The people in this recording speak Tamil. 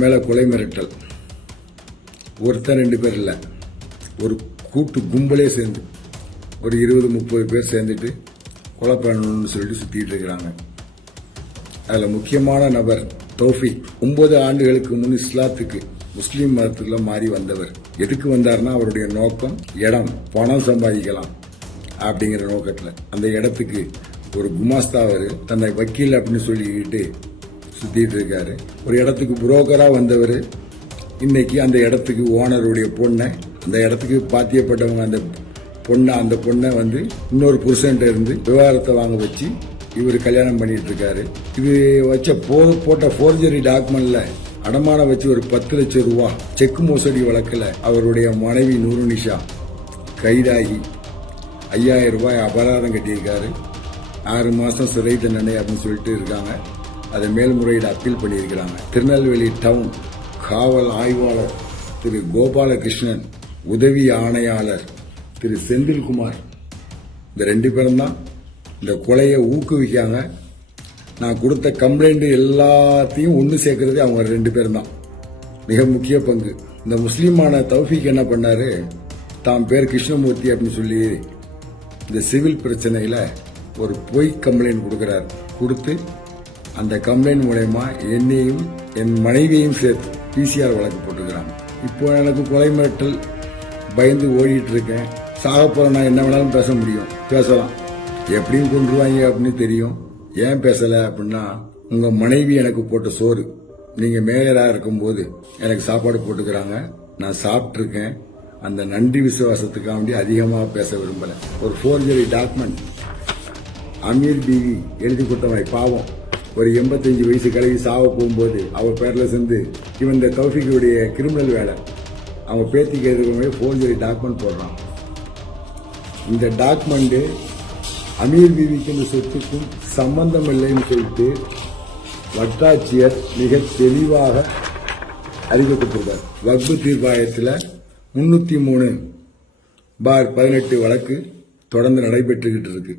மேலே கொலை மிரட்டல். ஒருத்தன் ரெண்டு பேர் இல்லை. ஒரு கூட்டு கும்பலே சேர்ந்து ஒரு இருபது முப்பது பேர் சேர்ந்துட்டு கொலை பண்ணணும்னு சொல்லிட்டு சுற்றிட்டு இருக்கிறாங்க. அதில் முக்கியமான நபர் தௌஃபிக் ஒன்பது ஆண்டுகளுக்கு முன் இஸ்லாத்துக்கு முஸ்லீம் மதத்தில் மாறி வந்தவர். எதுக்கு வந்தார்னா அவருடைய நோக்கம் இடம் பணம் சம்பாதிக்கலாம் அப்படிங்கிற நோக்கத்தில். அந்த இடத்துக்கு ஒரு குமாஸ்தா அவர் தன்னை வக்கீல் அப்படின்னு சொல்லிக்கிட்டு சுத்திட்டு இருக்காரு. ஒரு இடத்துக்கு புரோக்கராக வந்தவர். இன்னைக்கு அந்த இடத்துக்கு ஓனருடைய பொண்ணை அந்த இடத்துக்கு பாத்தியப்பட்டவங்க அந்த பொண்ணை அந்த பொண்ணை வந்து இன்னொரு புருஷன்ட்ட இருந்து விவகாரத்தை வாங்க வச்சு இவர் கல்யாணம் பண்ணிட்டு இருக்காரு. இது வச்ச போ போட்ட ஃபோர்ஜரி டாக்குமெண்ட்ல அடமானம் வச்சு ஒரு பத்து லட்சம் ரூபா செக் மோசடி வழக்கில் அவருடைய மனைவி நூருனிஷா கைதாகி ஐயாயிரம் ரூபாய் அபராதம் கட்டியிருக்காரு. ஆறு மாதம் சிறை தண்டனை அப்படின்னு சொல்லிட்டு இருக்காங்க. அதை மேல்முறையீடு அப்பீல் பண்ணியிருக்கிறாங்க. திருநெல்வேலி டவுன் காவல் ஆய்வாளர் திரு கோபாலகிருஷ்ணன் உதவி ஆணையாளர் திரு செந்தில்குமார். இந்த ரெண்டு பேரும் தான் இந்த கொலையை ஊக்குவிக்காங்க நான் கொடுத்த கம்ப்ளைண்ட் எல்லாத்தையும் ஒன்று சேர்க்கறது அவங்க ரெண்டு பேரும் தான். மிக முக்கிய பங்கு. இந்த முஸ்லீமான தௌஃபீக் என்ன பண்ணார்? தாம் பேர் கிருஷ்ணமூர்த்தி அப்படின்னு சொல்லி இந்த சிவில் பிரச்சனையில் ஒரு பொய் கம்ப்ளைண்ட் கொடுக்குறார். கொடுத்து அந்த கம்ப்ளைண்ட் மூலயமா என்னையும் என் மனைவியையும் சேர்த்து பிசிஆர் வழக்கு போட்டுக்கிறாங்க. இப்போ எனக்கு கொலை மிரட்டல் பயந்து ஓடிட்டு இருக்கேன் சாக போற நான் என்ன வேணாலும் பேச முடியும். பேசலாம். எப்படியும் கொண்டுருவாங்க அப்படின்னு தெரியும். ஏன் பேசல அப்படின்னா உங்க மனைவி எனக்கு போட்ட சோறு. நீங்க மேயரா இருக்கும்போது எனக்கு சாப்பாடு போட்டுக்கிறாங்க. நான் சாப்பிட்ருக்கேன் அந்த நன்றி விசுவாசத்துக்காக வேண்டி அதிகமாக பேச விரும்பலை. ஒரு ஃபோர்ஜரி டாக்குமெண்ட் அமீர் பிவி எழுதி கொடுத்தவன் பாவம். ஒரு எண்பத்தஞ்சு வயசு கழுவி சாவ போகும்போது அவள் பேரில் சேர்ந்து இவன் இந்த தௌஃபிக்குடைய கிரிமினல் வேலை. அவன் பேத்திக்கு எதிர்க்க ஃபோர்ஜரி டாக்குமெண்ட் போடுறான். இந்த டாக்குமெண்ட்டு அமீர் பிவிக்கு இந்த சொத்துக்கும் சம்பந்தம் இல்லைன்னு சொல்லிட்டு வட்டாட்சியர் மிக தெளிவாக அறிவிக்கப்பட்டிருக்கார் வக்பு தீர்ப்பாயத்தில் முந்நூற்றி மூணு பார் பதினெட்டு வழக்கு தொடர்ந்து நடைபெற்றுக்கிட்டு இருக்குது